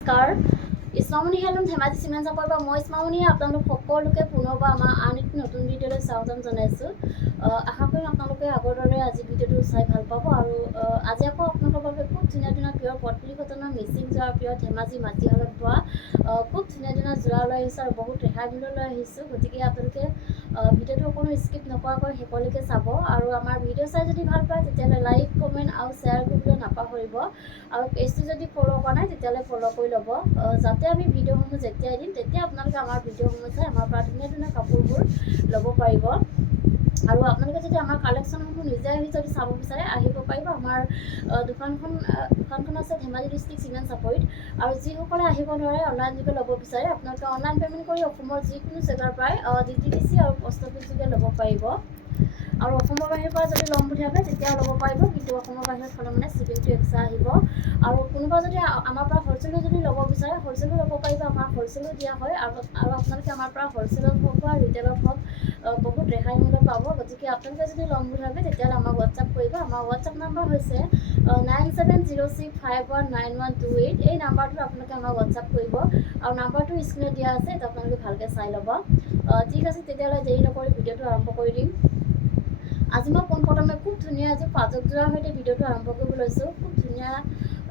নমস্কাৰ, ইছমামণি helm Dhemaji cement চাপৰ পৰা মই ইছমামণিয়ে আপোনালোক সকলোকে পুনৰবাৰ আমাৰ আন এটি নতুন ভিডিঅ'লৈ স্বাগতম জনাইছোঁ। আশা কৰিম আপোনালোকে আগৰ দৰে আজি ভিডিঅ'টো চাই ভাল পাব। আৰু আজি আকৌ আপোনালোকৰ বাবে খুব ধুনীয়া ধুনীয়া পিয়ৰ পটলি কটনৰ মিচিং যোৱাৰ পিয়ৰ ধেমাজি মাটিশালত পোৱা খুব ধুনীয়া ধুনীয়া যোৰা লৈ আহিছোঁ আৰু বহুত ৰেহাই মূল্য লৈ আহিছোঁ। গতিকে আপোনালোকে ভিডিঅ'টো অকণো স্কিপ নকৰাকৈ শেষলৈকে চাব। আৰু আমাৰ ভিডিঅ' চাই যদি ভাল পায় তেতিয়াহ'লে লাইক কমেণ্ট আৰু শ্বেয়াৰ কৰিবলৈ নাপাহৰিব। আৰু পেজটো যদি ফ'ল' কৰা নাই তেতিয়াহ'লে ফ'ল' কৰি ল'ব, যাতে আমি ভিডিঅ'সমূহ যেতিয়াই দিম তেতিয়া আপোনালোকে আমাৰ ভিডিঅ'সমূহ চাই আমাৰ পৰা ধুনীয়া ধুনীয়া কাপোৰবোৰ ল'ব পাৰিব। আৰু আপোনালোকে যদি আমাৰ কালেকশ্যনসমূহ নিজে আহি যদি চাব বিচাৰে আহিব পাৰিব। আমাৰ দোকানখন আছে ধেমাজি ডিষ্ট্ৰিক্ট চিমেণ্ট চাপৰিত। আৰু যিসকলে আহিব নোৱাৰে অনলাইন যোগে ল'ব বিচাৰে আপোনালোকে অনলাইন পে'মেণ্ট কৰি অসমৰ যিকোনো জেগাৰ পৰাই DTDC আৰু পোষ্ট অফিচ যোগে ল'ব পাৰিব। আৰু অসমৰ বাহিৰৰ পৰা যদি ল'ম বুলি ভাবে তেতিয়াও ল'ব পাৰিব, কিন্তু অসমৰ বাহিৰত হ'লে মানে শ্বিপিংটো এক্সট্ৰা আহিব। আৰু কোনোবা যদি আমাৰ পৰা হ'লচেলো যদি ল'ব বিচাৰে হ'লচেলো ল'ব পাৰিব, আমাৰ হ'লচেলো দিয়া হয়। আৰু আপোনালোকে আমাৰ পৰা হ'লচেলত হওক বা ৰিটেইলত হওক বহুত ৰেহাই মূল্যত পাব। গতিকে আপোনালোকে যদি ল'ম বুলি ভাবে তেতিয়াহ'লে আমাক হোৱাটছআপ কৰিব। আমাৰ হোৱাটছআপ নাম্বাৰ হৈছে 9706519128। এই নাম্বাৰটোত আপোনালোকে আমাক হোৱাটছআপ কৰিব আৰু নাম্বাৰটো স্ক্ৰীণত দিয়া আছে, এইটো আপোনালোকে ভালকৈ চাই ল'ব। ঠিক আছে, তেতিয়াহ'লে দেৰি নকৰি ভিডিঅ'টো আৰম্ভ কৰি দিম। আজি মই পোনপ্ৰথমে খুব ধুনীয়া এযোৰ পাজক যোৰাৰ সৈতে ভিডিঅ'টো আৰম্ভ কৰিব লৈছোঁ। খুব ধুনীয়া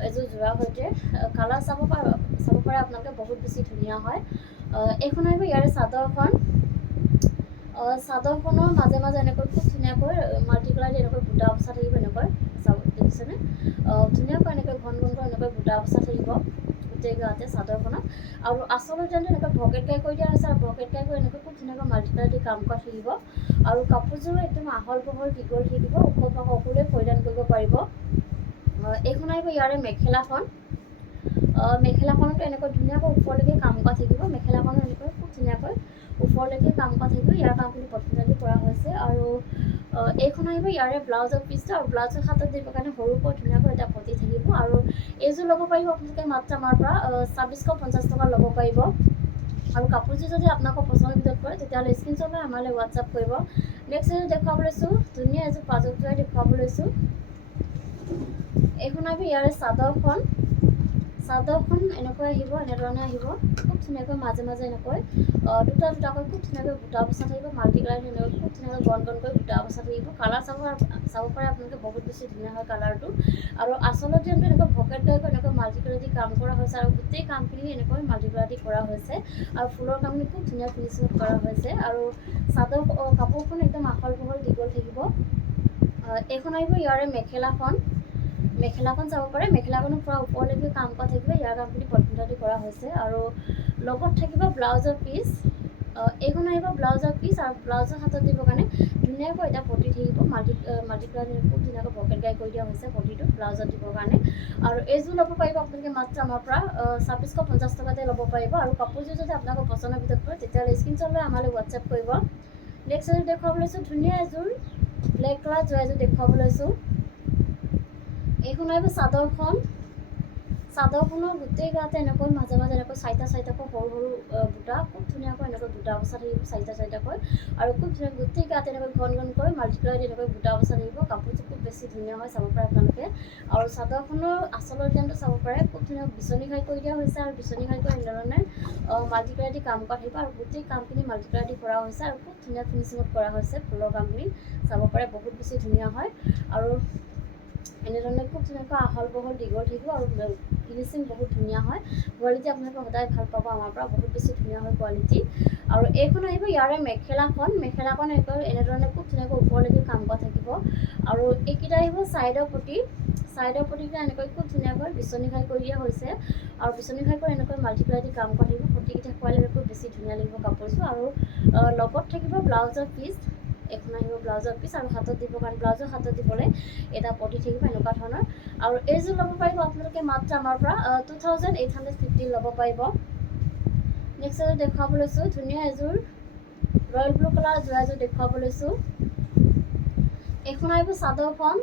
এযোৰ যোৰাৰ সৈতে কালাৰ চাব পাৰে আপোনালোকে, বহুত বেছি ধুনীয়া হয়। এইখন আহিব ইয়াৰে চাদৰখন। চাদৰখনৰ মাজে মাজে এনেকৈ খুব ধুনীয়াকৈ মাল্টি কালাৰ এনেকৈ বুটা বচা থাকিব। এনেকৈ চাব দেখিছেনে? ধুনীয়াকৈ এনেকৈ ঘন ঘনকৈ এনেকৈ বুটা বচা থাকিব গোটেই গাতে চাদৰখনত। আৰু আচলতে এনেকৈ ভকেট গাই কৰি দিয়া হৈছে, আৰু ভকেট গাই কৰি এনেকৈ খুব ধুনীয়াকৈ মাল্টি কালাৰ দি কাম কৰা থাকিব। আৰু কাপোৰযোৰো একদম আহল বহল দীঘল থাকিব, ওখ পাখ সকলোৱে পৰিধান কৰিব পাৰিব। এইখন আহিব ইয়াৰে মেখেলাখন। মেখেলাখনতো এনেকৈ ধুনীয়াকৈ ওপৰলৈকে কাম কৰা থাকিব। মেখেলাখনো এনেকৈ খুব ধুনীয়াকৈ ওপৰলৈকে কাম কৰা থাকিব। ইয়াৰ কামখিনি পটলি কৰা হৈছে। আৰু এইখন আহিব ইয়াৰে ব্লাউজৰ পিচটো, আৰু ব্লাউজৰ হাতত দিবৰ কাৰণে সৰুকৈ ধুনীয়াকৈ এটা পটি থাকিব। আৰু এইযোৰ ল'ব পাৰিব আপোনালোকে মাত্ৰ আমাৰ পৰা 2650 টকা ল'ব পাৰিব। আৰু কাপোৰযোৰ যদি আপোনালোকৰ পচন্দৰ ভিতৰত পৰে তেতিয়াহ'লে স্ক্ৰীনশ্বট লৈ আমালৈ হোৱাটছআপ কৰিব। নেক্সট এযোৰ দেখুৱাব লৈছোঁ, ধুনীয়া এযোৰ পাজক যোৰাই দেখুৱাব লৈছোঁ। এইখন আহিব ইয়াৰে চাদৰখন। চাদৰখন এনেকৈ আহিব, এনেধৰণে আহিব। খুব ধুনীয়াকৈ মাজে মাজে এনেকৈ দুটা দুটাকৈ খুব ধুনীয়াকৈ বুটা বচা থাকিব। মাল্টি কালাৰ এনেকৈ খুব ধুনীয়াকৈ ঘন ঘনকৈ বুটা বচা থাকিব। কালাৰ চাব পাৰে আপোনালোকে, বহুত বেছি ধুনীয়া হয় কালাৰটো। আৰু আচলতে এনেকৈ ভকেট গাই কৰি এনেকৈ মাল্টি কালাৰ দি কাম কৰা হৈছে, আৰু গোটেই কামখিনি এনেকৈ মাল্টি কালাৰ দি কৰা হৈছে। আৰু ফুলৰ কামখিনি খুব ধুনীয়া ফিনিচিঙত কৰা হৈছে। আৰু চাদৰ কাপোৰখন একদম আহল বহল দীঘল থাকিব। এইখন আহিব ইয়াৰে মেখেলাখন। মেখেলাখন চাব পাৰে, মেখেলাখনো পূৰা ওপৰলৈকে কাম কৰা থাকিব। ইয়াৰ কামখিনি পটলি কৰা হৈছে। আৰু লগত থাকিব ব্লাউজৰ পিচ। এইখন আহিব ব্লাউজৰ পিচ, আৰু ব্লাউজৰ হাতত দিবৰ কাৰণে ধুনীয়াকৈ এটা পটি থাকিব। মাল্টি কালাৰ খুব ধুনীয়াকৈ পকেট গাই কৰি দিয়া হৈছে পটিটো ব্লাউজত দিবৰ কাৰণে। আৰু এইযোৰ ল'ব পাৰিব আপোনালোকে মাত্ৰ আমাৰ পৰা 2650 টকাতে ল'ব পাৰিব। আৰু কাপোৰযোৰ যদি আপোনালোকৰ পচন্দৰ ভিতৰত পৰে তেতিয়াহ'লে স্ক্ৰীনশ্বট লৈ আমালৈ হোৱাটছআপ কৰিব। নেক্সট এযোৰ দেখুৱাব লৈছোঁ, ধুনীয়া এযোৰ ব্লেক কালাৰ যোৰা এযোৰ দেখুৱাব লৈছোঁ। এইখন আহিব চাদৰখন। চাদৰখনৰ গোটেই গাতে এনেকৈ মাজে মাজে এনেকৈ চাৰিটাকৈ সৰু সৰু বুটা, খুব ধুনীয়াকৈ এনেকৈ বুটা বচা থাকিব চাৰিটাকৈ। আৰু খুব ধুনীয়া গোটেই গাতে এনেকৈ ঘন ঘনকৈ মাল্টি কালাৰ দি এনেকৈ বুটা বচা থাকিব। কাপোৰযোৰ খুব বেছি ধুনীয়া হয়, চাব পাৰে আপোনালোকে। আৰু চাদৰখনৰ আচলৰ ডিজাইনটো চাব পাৰে, খুব ধুনীয়া বিচনী ঘাই কৰি দিয়া হৈছে। আৰু বিচনী ঘাই কৰি এনেধৰণে মাল্টি কালাৰ দি কাম কৰা থাকিব। আৰু গোটেই কামখিনি মাল্টি কালাৰ দি কৰা হৈছে, আৰু খুব ধুনীয়া ফিনিচিঙত কৰা হৈছে। ফুলৰ কামখিনি চাব পাৰে, বহুত বেছি ধুনীয়া হয়। আৰু এনেধৰণে খুব ধুনীয়াকৈ আহল বহল দীঘল থাকিব, আৰু ফিনিচিং বহুত ধুনীয়া হয়। কোৱালিটি আপোনালোকে সদায় ভাল পাব আমাৰ পৰা, বহুত বেছি ধুনীয়া হয় কোৱালিটি। আৰু এইখন আহিব ইয়াৰে মেখেলাখন। মেখেলাখন এনেধৰণে খুব ধুনীয়াকৈ ওপৰলৈকে কাম কৰা থাকিব। আৰু এইকেইটা আহিব চাইডৰ পটি। চাইডৰ পটিকেইটা এনেকৈ খুব ধুনীয়াকৈ বিচনী ঘাই কৰি দিয়া হৈছে। আৰু বিচনী ঘাই কৰি এনেকৈ মাল্টি কালাৰ দি কাম কৰা থাকিব। পটিকেইটা কোৱালিটি খুব বেছি ধুনীয়া লাগিব কাপোৰযোৰ। আৰু লগত থাকিব ব্লাউজৰ পিচ। এখন আহিব ব্লাউজৰ পিচ, আৰু হাতত দিবৰ কাৰণে ব্লাউজৰ হাতত দিবলৈ এটা পটি থাকিব এনেকুৱা ধৰণৰ। আৰু এইযোৰ ল'ব পাৰিব আপোনালোকে মাত্ৰ আমাৰ পৰা 2850 ল'ব পাৰিব। নেক্সট এযোৰ দেখুৱাব লৈছোঁ, ধুনীয়া এযোৰ ৰয়েল ব্লু কালাৰ যোৰা এযোৰ দেখুৱাব লৈছোঁ। এইখন আহিব চাদৰখন।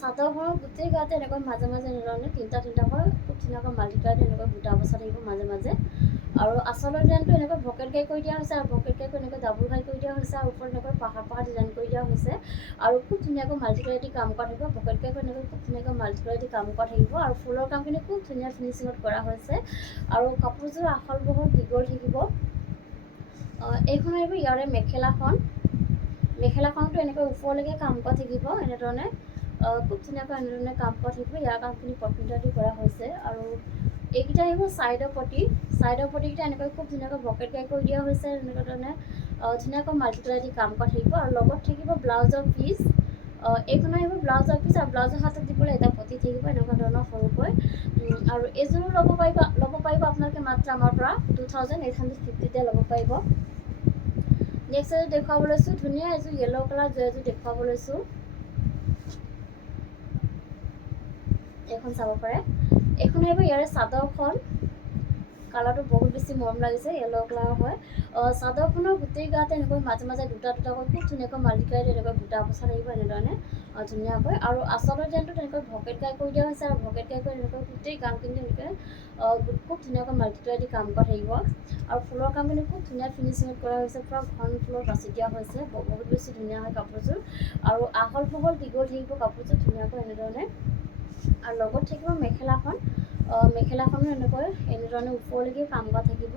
চাদৰখনৰ গোটেই গাতে এনেকৈ মাজে মাজে এনেধৰণে তিনিটা তিনিটাকৈ খুব ধুনীয়াকৈ মাল্টি কালাৰত এনেকৈ বুটা বচা থাকিব মাজে মাজে। আৰু আঁচলৰ ডিজাইনটো এনেকৈ ভকেট ঘাই কৰি দিয়া হৈছে আৰু ভকেট ঘাইকৈ এনেকৈ ডাবুল ঘাই কৰি দিয়া হৈছে আৰু ওপৰত এনেকৈ পাহাৰ পাহাৰ ডিজাইন কৰি দিয়া হৈছে আৰু খুব ধুনীয়াকৈ মাল্টি কালাৰেদি কাম কৰা থাকিব। ভকেট ঘাইকৈ এনেকৈ খুব ধুনীয়াকৈ মাল্টি কালাৰেদি কাম কৰা থাকিব আৰু ফুলৰ কামখিনি খুব ধুনীয়া ফিনিচিঙত কৰা হৈছে আৰু কাপোৰযোৰ আহল বহল দীঘল থাকিব। এইখন আহিব ইয়াৰে মেখেলাখন। মেখেলাখনতো এনেকৈ ওপৰলৈকে কাম কৰা থাকিব এনেধৰণে খুব ধুনীয়াকৈ এনেধৰণে কাম কৰা থাকিব। ইয়াৰ কামখিনি পটমিটাৰ কৰা হৈছে আৰু এইকেইটা আহিব ছাইডৰ পটি। ছাইডৰ পটিকেইটা এনেকৈ খুব ধুনীয়াকৈ ভকেট ঘাই কৰি দিয়া হৈছে এনেকুৱা ধৰণে ধুনীয়াকৈ মাল্টি কালাৰেদি কাম কৰা থাকিব আৰু লগত থাকিব ব্লাউজৰ পিচ। এইখন আহিব ব্লাউজৰ পিচ আৰু ব্লাউজৰ হাতত দিবলৈ এটা পটি থাকিব এনেকুৱা ধৰণৰ সৰুকৈ আৰু এইযোৰো ল'ব পাৰিব আপোনালোকে মাত্ৰ আমাৰ পৰা 2850 ল'ব পাৰিব। নেক্সট এযোৰ দেখুৱাব লৈছোঁ ধুনীয়া এযোৰ য়েল্ল' কালাৰ এযোৰ দেখুৱাব লৈছোঁ। এইখন চাব পাৰে। এইখন আহিব ইয়াৰে চাদৰখন। কালাৰটো বহুত বেছি মৰম লাগিছে, য়েল্ল' কালাৰ হয়। চাদৰখনৰ গোটেই গাতে এনেকৈ মাজে মাজে দুটা দুটাকৈ খুব ধুনীয়াকৈ মাল্টি কালাৰেদি এনেকৈ বুটা বচা থাকিব এনেধৰণে ধুনীয়াকৈ আৰু আঁচলৰ ডিজাইনটো তেনেকৈ ভকেট ঘাই কৰি দিয়া হৈছে আৰু ভকেট ঘাই কৰি এনেকৈ গোটেই কামখিনি এনেকৈ খুব ধুনীয়াকৈ মাল্টি কালাৰেদি কাম কৰা থাকিব আৰু ফুলৰ কামখিনি খুব ধুনীয়া ফিনিচিঙত কৰা হৈছে। পূৰা ঘন ফুলৰ বাছি দিয়া হৈছে, বহুত বেছি ধুনীয়া হয় কাপোৰযোৰ আৰু আহল বহল দীঘল থাকিব কাপোৰযোৰ ধুনীয়াকৈ এনেধৰণে আৰু লগত থাকিব মেখেলাখন। মেখেলাখনো এনেধৰণে ওপৰলৈকে কাম কৰা থাকিব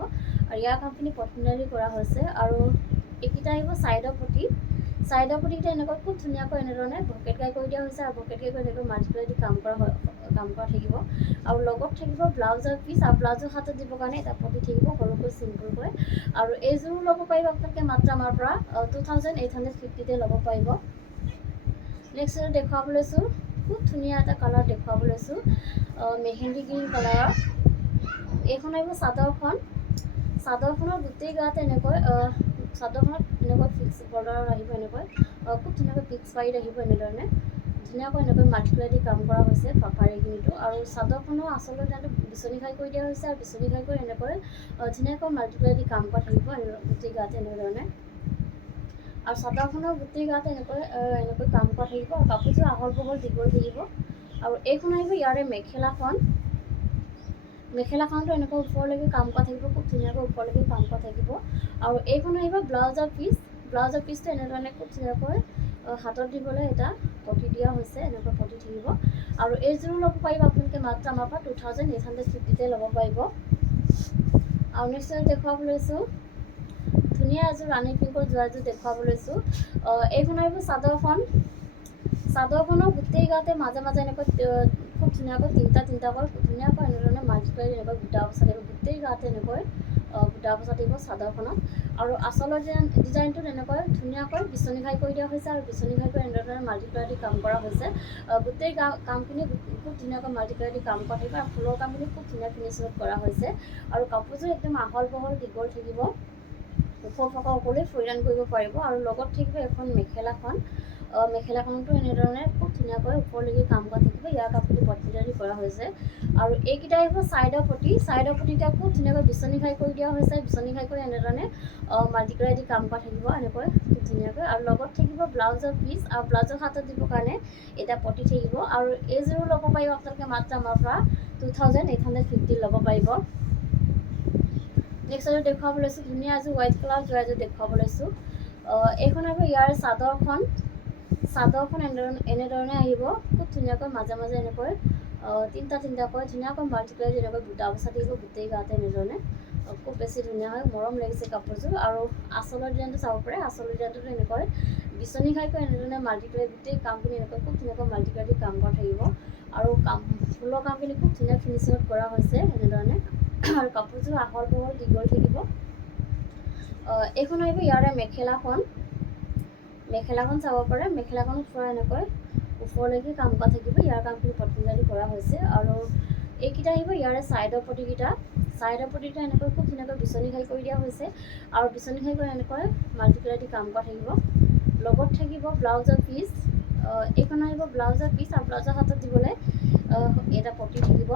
আৰু ইয়াৰ কামখিনি পটমিটাৰী কৰা হৈছে আৰু এইকেইটা আহিব ছাইডৰ পটি। ছাইডৰ পটিকেইটা এনেকৈ খুব ধুনীয়াকৈ এনেধৰণে ভকেট ঘাই কৰি দিয়া হৈছে আৰু ভকেট ঘাই কৰি এনেকৈ মাল্টি কালাৰেদি কাম কৰা থাকিব আৰু লগত থাকিব ব্লাউজৰ পিচ আৰু ব্লাউজৰ হাতত দিবৰ কাৰণে এটা পটি থাকিব সৰুকৈ চিম্পুলকৈ আৰু এইযোৰো ল'ব পাৰিব আপোনালোকে মাত্ৰ আমাৰ পৰা 2850 ল'ব পাৰিব। নেক্সট এযোৰ দেখুৱাব লৈছোঁ খুব ধুনীয়া এটা কালাৰ দেখুৱাব লৈছোঁ মেহেন্দি গ্ৰীণ কালাৰৰ। এইখন আহিব চাদৰখন। চাদৰখনৰ গোটেই গাতে এনেকৈ চাদৰখনত এনেকৈ ফিক্স বৰ্ডাৰ আহিব এনেকৈ খুব ধুনীয়াকৈ ফিক্স পাৰি আহিব এনেধৰণে ধুনীয়াকৈ এনেকৈ মাল্টি কালাৰেদি কাম কৰা হৈছে পাৰিখিনিটো আৰু চাদৰখনৰ আঁচলৰ ডিজাইনটো বিচনী ঘাই কৰি দিয়া হৈছে আৰু বিচনী ঘাই কৰি এনেকৈ ধুনীয়াকৈ মাল্টি কালাৰেদি কাম কৰা থাকিব গোটেই গাতে এনেধৰণে আৰু চাদৰখনৰ গোটেই গাতে এনেকৈ কাম কৰা থাকিব আৰু কাপোৰযোৰ আহল বহল দীঘল থাকিব আৰু এইখন আহিব ইয়াৰে মেখেলাখন। মেখেলাখনতো এনেকৈ ওপৰলৈকে কাম কৰা থাকিব, খুব ধুনীয়াকৈ ওপৰলৈকে কাম কৰা থাকিব আৰু এইখন আহিব ব্লাউজৰ পিচ। ব্লাউজৰ পিচটো এনেধৰণে খুব ধুনীয়াকৈ হাতত দিবলৈ এটা পটি দিয়া হৈছে, এনেকৈ পটি থাকিব আৰু এইযোৰো ল'ব পাৰিব আপোনালোকে মাত্ৰ আমাৰ পৰা 2850 ল'ব পাৰিব। আৰু নেক্সট দেখুৱাব লৈছোঁ ধুনীয়া এযোৰ ৰাণী পিংকৰ যোৱা এযোৰ দেখুৱাব লৈছোঁ। এইখন আহিব চাদৰখন। চাদৰখনৰ গোটেই গাতে মাজে মাজে এনেকৈ খুব ধুনীয়াকৈ তিনিটাকৈ ধুনীয়াকৈ এনেধৰণে মাল্টি কালাৰেদি এনেকৈ বুটা বচা থাকিব গোটেই গাতে এনেকৈ বুটা বচা থাকিব চাদৰখনত আৰু আঁচলৰ ডিজাইনটোত এনেকৈ ধুনীয়াকৈ বিচনী ঘাই কৰি দিয়া হৈছে আৰু বিচনী ঘাই কৰি এনেধৰণে মাল্টি কালাৰেদি কাম কৰা হৈছে। গোটেই কামখিনি খুব ধুনীয়াকৈ মাল্টি কালাৰেদি কাম কৰা থাকিব আৰু ফুলৰ কামখিনি খুব ধুনীয়া ফিনিচিঙত কৰা হৈছে আৰু কাপোৰযোৰ একদম আহল বহল দীঘল থাকিব, ওখ থকা সকলোৱে পৰিধান কৰিব পাৰিব আৰু লগত থাকিব এখন মেখেলাখন। মেখেলাখনতো এনেধৰণে খুব ধুনীয়াকৈ ওপৰলৈকে কাম কৰা থাকিব। ইয়াৰ কাপোৰটো পটমিটাৰী কৰা হৈছে আৰু এইকেইটা আহিব ছাইডৰ পটি। ছাইডৰ পটিকেইটা খুব ধুনীয়াকৈ বিচনী ঘাই কৰি দিয়া হৈছে, বিচনী ঘাই কৰি এনেধৰণে মাল্টি কালাৰেদি কাম কৰা থাকিব এনেকৈ খুব ধুনীয়াকৈ আৰু লগত থাকিব ব্লাউজৰ পিচ আৰু ব্লাউজৰ হাতত দিবৰ কাৰণে এটা পটি থাকিব আৰু এইযোৰো ল'ব পাৰিব আপোনালোকে মাত্ৰ আমাৰ পৰা 2850 ল'ব পাৰিব। নেক্সট এযোৰ দেখুৱাব লৈছোঁ ধুনীয়া এযোৰ হোৱাইট কালাৰ যোৱা এযোৰ দেখুৱাব লৈছোঁ। এইখন আহিব ইয়াৰ চাদৰখন। চাদৰখন এনেধৰণে আহিব খুব ধুনীয়াকৈ মাজে মাজে এনেকৈ তিনিটাকৈ ধুনীয়াকৈ মাল্টি কালাৰেদি এনেকৈ বুটা বচা থাকিব গোটেই গাতে এনেধৰণে খুব বেছি ধুনীয়া হয়, মৰম লাগিছে কাপোৰযোৰ আৰু আঁচলৰ ডিজাইনটো চাব পাৰে। আঁচলৰ ডিজাইনটোতো এনেকৈ বিচনী ঘাই কৰি এনেধৰণে মাল্টি কালাৰেদি গোটেই কামখিনি এনেকৈ খুব ধুনীয়াকৈ মাল্টি কালাৰেদি কাম কৰা থাকিব আৰু ফুলৰ কামখিনি খুব ধুনীয়া ফিনিচিঙত কৰা হৈছে এনেধৰণে আৰু কাপোৰযোৰ আহল বহল দীঘল থাকিব। এইখন আহিব ইয়াৰে মেখেলাখন। মেখেলাখন চাব পাৰে। মেখেলাখন পূৰা এনেকৈ ওপৰলৈকে কাম কৰা থাকিব, ইয়াৰ কামখিনি পটমিটাৰী কৰা হৈছে আৰু এইকেইটা আহিব ইয়াৰে ছাইডৰ পটিকেইটা। ছাইডৰ পটিকেইটা এনেকৈ খুব ধুনীয়াকৈ বিচনী ঘাই কৰি দিয়া হৈছে আৰু বিচনী ঘাই কৰি এনেকৈ মাল্টি কালাৰেদি কাম কৰা থাকিব। লগত থাকিব ব্লাউজৰ পিচ। এইখন আহিব ব্লাউজৰ পিচ আৰু ব্লাউজৰ হাতত দিবলৈ এটা পটি থাকিব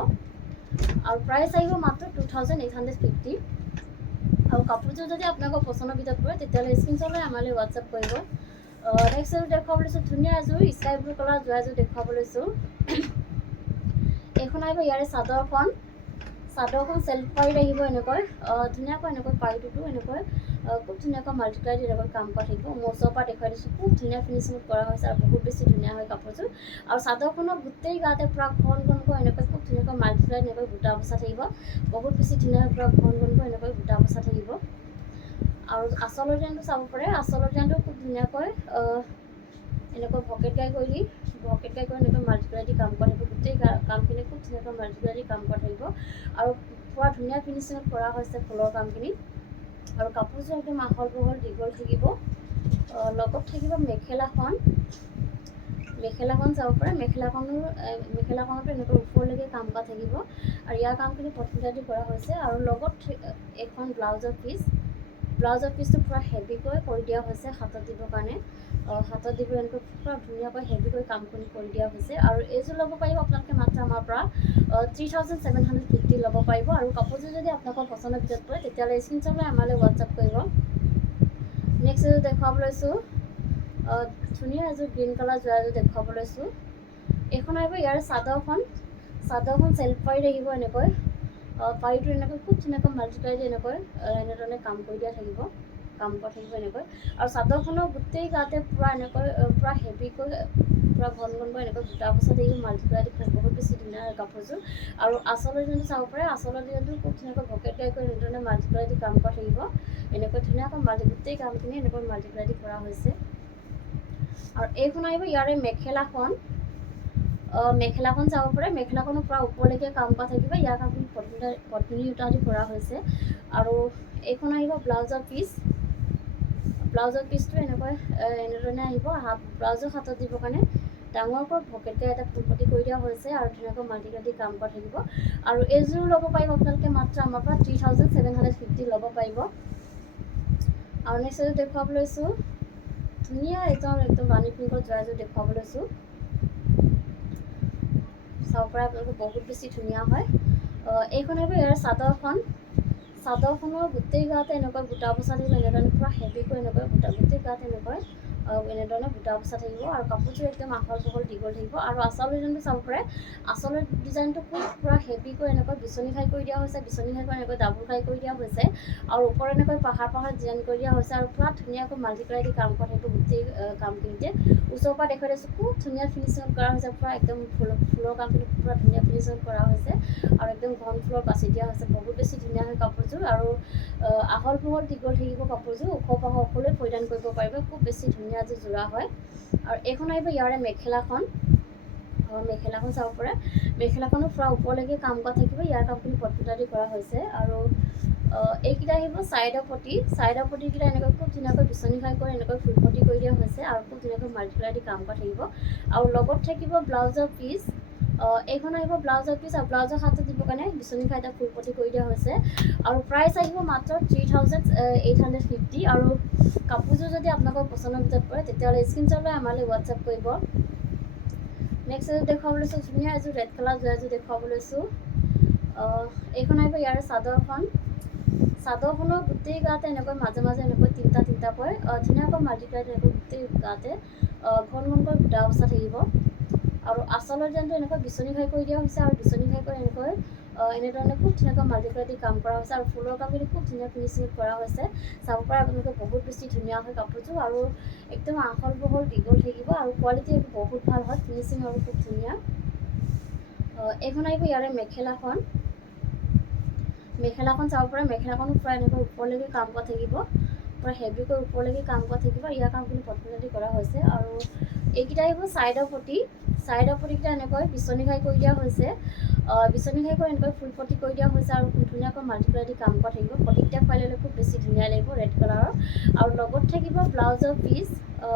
আৰু প্ৰাইচ আহিব মাত্ৰ 2850 আৰু কাপোৰযোৰ যদি আপোনালোকৰ পচন্দৰ ভিতৰত পৰে তেতিয়াহ'লে স্ক্ৰীনশ্বট লৈ আমালৈ হোৱাটছআপ কৰিব। নেক্সট এযোৰ দেখুৱাব লৈছোঁ ধুনীয়া এযোৰ স্কাই ব্লু কালাৰ যোৱা এযোৰ দেখুৱাব লৈছোঁ। এইখন আহিব ইয়াৰে চাদৰখন চেল্ফ পাৰিত আহিব এনেকৈ ধুনীয়াকৈ এনেকৈ পাৰিটোতো এনেকৈ খুব ধুনীয়াকৈ মাল্টিপ্লাই এনেকৈ কাম কৰা থাকিব। মই ওচৰৰ পৰা দেখুৱাই দিছোঁ, খুব ধুনীয়া ফিনিচিঙত কৰা হৈছে আৰু বহুত বেছি ধুনীয়া হয় কাপোৰযোৰ। আৰু চাদৰখনৰ গোটেই গাতে পূৰা ঘন ঘনকৈ এনেকৈ খুব ধুনীয়াকৈ মাল্টিপ্লাই এনেকৈ বুটা বচা থাকিব। বহুত বেছি ধুনীয়া পূৰা ঘন ঘনকৈ এনেকৈ বুটা বচা থাকিব। আৰু আঁচলৰ ডিজাইনটো চাব পাৰে, আঁচলৰ ডিজাইনটো খুব ধুনীয়াকৈ এনেকৈ ভকেট গাই কৰি এনেকৈ মাল্টিপ্লাই দি কাম কৰা থাকিব। গোটেই কামখিনি খুব ধুনীয়াকৈ মাল্টিপ্লাই দি কাম কৰা থাকিব আৰু পূৰা ধুনীয়া ফিনিচিঙত কৰা হৈছে ফুলৰ কামখিনি। আৰু কাপোৰযোৰ একদম আহল বহল দীঘল থাকিব। লগত থাকিব মেখেলাখন চাব পাৰে। মেখেলাখনতো এনেকৈ ওপৰলৈকে কাম কৰা থাকিব আৰু ইয়াৰ কামখিনি পট্টিদাদি কৰা হৈছে। আৰু লগত এখন ব্লাউজৰ পিচটো পূৰা হেভিকৈ কৰি দিয়া হৈছে হাতত দিবৰ কাৰণে। হাতত দিব এনেকৈ পূৰা ধুনীয়াকৈ হেভিকৈ কামখিনি কৰি দিয়া হৈছে। আৰু এইযোৰ ল'ব পাৰিব আপোনালোকে মাত্ৰ আমাৰ পৰা 3750 ল'ব পাৰিব। আৰু কাপোৰযোৰ যদি আপোনালোকৰ পচন্দৰ ভিতৰত পৰে তেতিয়াহ'লে স্ক্ৰীনশ্বট লৈ আমালৈ হোৱাটছআপ কৰিব। নেক্সট এযোৰ দেখুৱাব লৈছোঁ ধুনীয়া এযোৰ গ্ৰীণ কালাৰ যোৱা এযোৰ দেখুৱাব লৈছোঁ। এইখন আহিব ইয়াৰ চাদৰখন চেল্ফ পাৰিত আহিব এনেকৈ পাৰিটো এনেকৈ খুব ধুনীয়াকৈ মাল্টিপ্লাই দি এনেধৰণে কাম কৰি দিয়া থাকিব এনেকৈ। আৰু চাদৰখনৰ গোটেই গাতে পূৰা এনেকৈ পূৰা হেভিকৈ পূৰা ঘন ঘনকৈ এনেকৈ বুটা বচা থাকিব মাল্টিপ্লাই দি বহুত বেছি ধুনীয়া হয় কাপোৰযোৰ। আৰু আঁচলৰ ডিজাইনটো চাব পাৰে, আঁচলৰ ডিজাইনটো খুব ধুনীয়াকৈ ভকেট গাই কৰি এনেধৰণে মাল্টিপ্লাই দি কাম কৰা থাকিব। এনেকৈ ধুনীয়াকৈ গোটেই কামখিনি এনেকৈ মাল্টিপ্লাই দি কৰা হৈছে। আৰু এইখন আহিব ইয়াৰে মেখেলাখন চাব পাৰে, মেখেলাখনো পূৰা ওপৰলৈকে কাম কৰা থাকিব। ইয়াৰ কামখিনি পদ্মিনী সূতা দি কৰা হৈছে। আৰু এইখন আহিব ব্লাউজৰ পিচটো এনেধৰণে আহিব। ব্লাউজৰ হাতত দিবৰ কাৰণে ডাঙৰকৈ ভকেটকৈ এটা ফুলপটি কৰি দিয়া হৈছে আৰু ধুনীয়াকৈ মাল্টিপ্লাই দি কাম কৰা থাকিব। আৰু এইযোৰ ল'ব পাৰিব আপোনালোকে মাত্ৰ আমাৰ পৰা 3750 ল'ব পাৰিব। আৰু নেক্সট এযোৰ দেখুৱাব লৈছোঁ ধুনীয়া একদম ৰাণী পিংকত যোৱা এযোৰ দেখুৱাব লৈছোঁ। চাব পাৰে আপোনালোকে বহুত বেছি ধুনীয়া হয়। এইখন আহিব ইয়াৰ চাদৰখনৰ গোটেই গাতে এনেকৈ বুটা বচা থাকিব। এনেধৰণে পূৰা হেভিকৈ এনেকৈ গোটেই গাত এনেধৰণে বুটা বচা থাকিব। আৰু কাপোৰযোৰ একদম আহল বহল দীঘল থাকিব। আৰু আঁচলৰ ডিজাইনটো চাব পাৰে, আঁচলৰ ডিজাইনটো পূৰা হেভিকৈ এনেকৈ বিচনী খাই কৰি দিয়া হৈছে। বিচনী খাই কৰি এনেকৈ ডাবুল খাই কৰি দিয়া হৈছে। আৰু ওপৰত এনেকৈ পাহাৰ ডিজাইন কৰি দিয়া হৈছে। আৰু পূৰা ধুনীয়াকৈ মাল্টিপ্লাই দি কাম কৰা থাকিব গোটেই কামখিনিতে। ওচৰৰ পৰা দেখুৱাই দিছোঁ, খুব ধুনীয়া ফিনিচিঙত কৰা হৈছে। পূৰা একদম ফুলৰ কামখিনি পূৰা ধুনীয়া ফিনিচিঙত কৰা হৈছে আৰু একদম ঘন ফুলৰ বাছি দিয়া হৈছে। বহুত বেছি ধুনীয়া হয় কাপোৰযোৰ। আৰু আহল বহল দীঘল থাকিব কাপোৰযোৰ। ওখ পাহৰ সকলোৱে পৰিধান কৰিব পাৰিব। খুব বেছি ধুনীয়া এযোৰ যোৰা হয়। আৰু এইখন আহিব ইয়াৰে মেখেলাখন চাব পাৰে, মেখেলাখনো পূৰা ওপৰলৈকে কাম কৰা থাকিব। ইয়াৰ কামখিনি পট্টিদাদি দি কৰা হৈছে। আৰু এইকেইটা আহিব চাইডৰ পটিকেইটা এনেকৈ খুব ধুনীয়াকৈ বিচনী খাই কৰি এনেকৈ ফুলপটি কৰি দিয়া হৈছে আৰু খুব ধুনীয়াকৈ মাল্টিপ্লাই দি কাম কৰা থাকিব। আৰু লগত থাকিব ব্লাউজৰ পিচ। এইখন আহিব ব্লাউজৰ পিচ আৰু ব্লাউজৰ হাতত দিবৰ কাৰণে বিচনী খাই এটা ফুলপটি কৰি দিয়া হৈছে। আৰু প্ৰাইচ আহিব মাত্ৰ 3850। আৰু কাপোৰযোৰ যদি আপোনালোকৰ পচন্দৰ ভিতৰত পৰে তেতিয়াহ'লে স্ক্ৰীনশ্বট লৈ আমালৈ হোৱাটছআপ কৰিব। নেক্সট এযোৰ দেখুৱাব লৈছোঁ ধুনীয়া এযোৰ ৰেড কালাৰ যোৱা এযোৰ দেখুৱাব লৈছোঁ। এইখন আহিব ইয়াৰে চাদৰখনৰ গোটেই গাতে এনেকৈ মাজে এনেকৈ তিনিটাকৈ ধুনীয়াকৈ মাল্টিপ্লাই এনেকৈ গোটেই গাতে ঘন ঘনকৈ বুটা বচা থাকিব। আৰু আঁচলৰ ডিজাইনটো এনেকৈ বিচনী খাই কৰি দিয়া হৈছে। আৰু বিচনী খাই কৰি এনেধৰণে খুব ধুনীয়াকৈ মাল্টিপ্লাই দি কাম কৰা হৈছে। আৰু ফুলৰ কামখিনি খুব ধুনীয়া ফিনিচিঙত কৰা হৈছে। চাব পাৰে আপোনালোকে বহুত বেছি ধুনীয়া হয় কাপোৰযোৰ। আৰু একদম আহল বহল দীঘল থাকিব। আৰু কোৱালিটি বহুত ভাল হয়, ফিনিচিং আৰু খুব ধুনীয়া। এইখন আহিব ইয়াৰে মেখেলাখন চাব পাৰে, মেখেলাখনো পূৰা এনেকৈ ওপৰলৈকে কাম কৰা থাকিব। পূৰা হেভিকৈ ওপৰলৈকে কাম কৰা থাকিব। ইয়াৰ কামখিনি পট্টিদাদি কৰা হৈছে। আৰু এইকেইটা আহিব চাইডৰ পটিকেইটা এনেকৈ বিচনী খাই কৰি দিয়া হৈছে। বিচনী খাই কৰি এনেকৈ ফুলপটি কৰি দিয়া হৈছে আৰু ধুনীয়াকৈ মাল্টিপ্লাই দি কাম কৰা থাকিব। পটিকেইটা খুৱাই ল'লে খুব বেছি ধুনীয়া লাগিব ৰেড কালাৰৰ। আৰু লগত থাকিব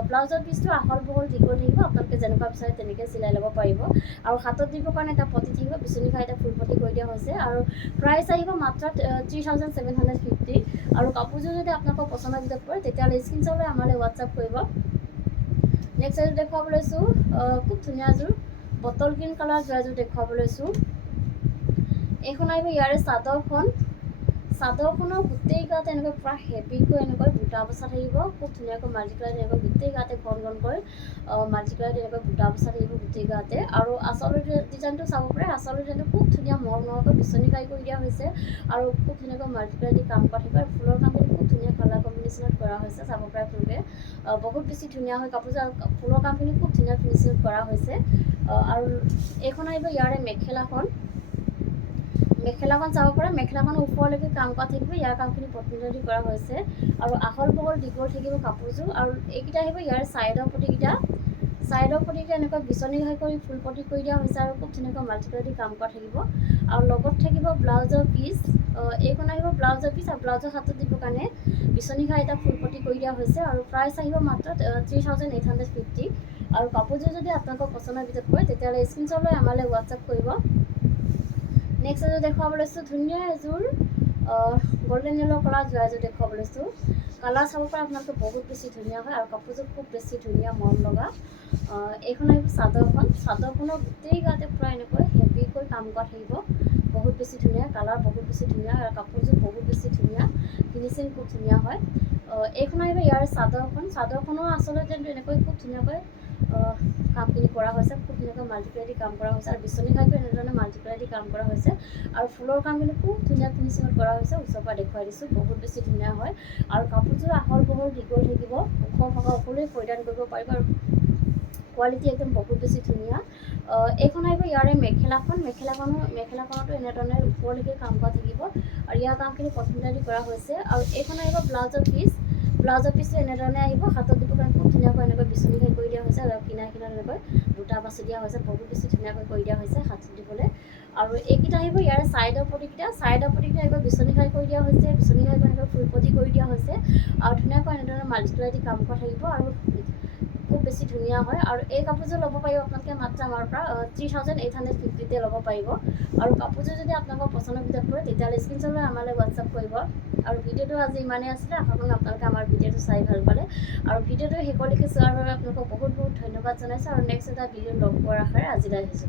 ব্লাউজৰ পিচটো আহল বহল দীঘল থাকিব। আপোনালোকে যেনেকুৱা বিচাৰে তেনেকৈ চিলাই ল'ব পাৰিব। আৰু হাতত দিবৰ কাৰণে এটা পটি থাকিব, বিচনী খাই এটা ফুলপটি কৰি দিয়া হৈছে। আৰু প্ৰাইচ আহিব মাত্ৰ 3750। আৰু কাপোৰযোৰ যদি আপোনালোকৰ পচন্দৰ ভিতৰত পৰে তেতিয়াহ'লে স্ক্ৰীনশ্বট লৈ আমালৈ হোৱাটছআপ কৰিব। নেক্সট এযোৰ দেখুৱাব লৈছোঁ খুব ধুনীয়া এযোৰ বটল গ্ৰীণ কালাৰ যোৱা এযোৰ দেখুৱাব লৈছোঁ। এইখন আহিব ইয়াৰে চাদৰখনৰ গোটেই গাতে এনেকৈ পূৰা হেভিকৈ এনেকৈ বুটা বচা থাকিব, খুব ধুনীয়াকৈ মাল্টিপ্লাই এনেকৈ গোটেই গাতে ঘন ঘনকৈ মাল্টিপ্লাই এনেকৈ বুটা বচা থাকিব গোটেই গাতে। আৰু আঁচলৰ ডিজাইনটো চাব পাৰে, আঁচলৰ ডিজাইনটো খুব ধুনীয়া মৰমকৈ বিচনী কাৰি কৰি দিয়া হৈছে আৰু খুব ধুনীয়াকৈ মাল্টিপ্লাই দি কাম কৰা থাকিব। আৰু ফুলৰ কামখিনি খুব ধুনীয়া কালাৰ কম্বিনেশ্যনত কৰা হৈছে, চাব পাৰে আপোনালোকে বহুত বেছি ধুনীয়া হয় কাপোৰযোৰ। আৰু ফুলৰ কামখিনি খুব ধুনীয়া ফিনিচিঙত কৰা হৈছে। আৰু এইখন আহিব ইয়াৰে মেখেলাখন চাব পাৰে, মেখেলাখনৰ ওপৰলৈকে কাম কৰা থাকিব, ইয়াৰ কামখিনি পটমিনদি কৰা হৈছে আৰু আহল বহল দীঘল থাকিব কাপোৰযোৰ। আৰু এইকেইটা আহিব ইয়াৰ ছাইডৰ পটিকেইটা এনেকৈ বিচনী ঘাই কৰি ফুল পটি কৰি দিয়া হৈছে আৰু খুব ধুনীয়াকৈ মাল্টিপ্লাই দি কাম কৰা থাকিব। আৰু লগত থাকিব ব্লাউজৰ পিচ, এইখন আহিব ব্লাউজৰ পিচ আৰু ব্লাউজৰ হাতত দিবৰ কাৰণে বিচনী ঘাই এটা ফুল পটি কৰি দিয়া হৈছে। আৰু প্ৰাইচ আহিব মাত্ৰ 3850। আৰু কাপোৰযোৰ যদি আপোনালোকৰ পচন্দৰ ভিতৰত পৰে তেতিয়াহ'লে স্ক্ৰীনশ্বট লৈ আমালৈ হোৱাটছআপ কৰিব। নেক্সট এযোৰ দেখুৱাব লৈছোঁ, ধুনীয়া এযোৰ গল্ডেন য়েল্ল' কালাৰ যোৱা এযোৰ দেখুৱাব লৈছোঁ। কালাৰ চাব পাৰে আপোনালোকে বহুত বেছি ধুনীয়া হয় আৰু কাপোৰযোৰ খুব বেছি ধুনীয়া মৰম লগা। এইখন আহিব চাদৰখনৰ গোটেই গাতে পূৰা এনেকৈ হেভিকৈ কাম কৰা থাকিব, বহুত বেছি ধুনীয়া, কালাৰ বহুত বেছি ধুনীয়া আৰু কাপোৰযোৰ বহুত বেছি ধুনীয়া, ফিনিচিং খুব ধুনীয়া হয়। এইখন আহিব ইয়াৰ চাদৰখনৰ আচলতে এনেকৈ খুব ধুনীয়াকৈ কামখিনি কৰা হৈছে, খুব ধুনীয়াকৈ মাল্টিপ্লাই দি কাম কৰা হৈছে আৰু বিচনী ঘাইটো এনেধৰণে মাল্টিপ্লাই দি কাম কৰা হৈছে। আৰু ফুলৰ কামখিনি খুব ধুনীয়া ফিনিচিঙত কৰা হৈছে, ওচৰৰ পৰা দেখুৱাই দিছোঁ, বহুত বেছি ধুনীয়া হয়। আৰু কাপোৰযোৰ আহল বহল দীঘল থাকিব, ওখ সকলোৱে পৰিধান কৰিব পাৰিব আৰু কোৱালিটি একদম বহুত বেছি ধুনীয়া। এইখন আহিব ইয়াৰে মেখেলাখনতো এনেধৰণে ওপৰলৈকে কাম কৰা থাকিব আৰু ইয়াৰ কামখিনি পটমিনদি কৰা হৈছে। আৰু এইখন আহিব ব্লাউজৰ পিচটো এনেধৰণে আহিব, হাতত দিবৰ কাৰণে খুব ধুনীয়াকৈ এনেকৈ বিচনী ঘাই কৰি দিয়া হৈছে আৰু কিনাৰে এনেকৈ বুটা বাচি দিয়া হৈছে, বহুত বেছি ধুনীয়াকৈ কৰি দিয়া হৈছে হাতত দিবলৈ। আৰু এইকেইটা আহিব ইয়াৰে ছাইডৰ পটিকেইটা এনেকৈ বিচনী ঘাই কৰি দিয়া হৈছে, বিচনী ঘাই কৰি এনেকৈ ফুল পটি কৰি দিয়া হৈছে আৰু ধুনীয়াকৈ এনেধৰণে মাল্টিপ্লাই দি কাম কৰা থাকিব আৰু খুব বেছি ধুনীয়া হয়। আৰু এই কাপোৰযোৰ ল'ব পাৰিব আপোনালোকে মাত্ৰ আমাৰ পৰা 3850তে ল'ব পাৰিব। আৰু কাপোৰযোৰ যদি আপোনালোকৰ পচন্দৰ ভিতৰত পৰে তেতিয়াহ'লে স্ক্ৰীনশ্বট লৈ আমালৈ হোৱাটছআপ কৰিব। আৰু ভিডিঅ'টো আজি ইমানেই আছিলে, আশা কৰোঁ আপোনালোকে আমাৰ ভিডিঅ'টো চাই ভাল পালে। আৰু ভিডিঅ'টো শেষলৈকে চোৱাৰ বাবে আপোনালোকক বহুত বহুত ধন্যবাদ জনাইছোঁ আৰু নেক্সট এটা ভিডিঅ' লগ পোৱাৰ আশাৰে আজিলৈ আহিছোঁ।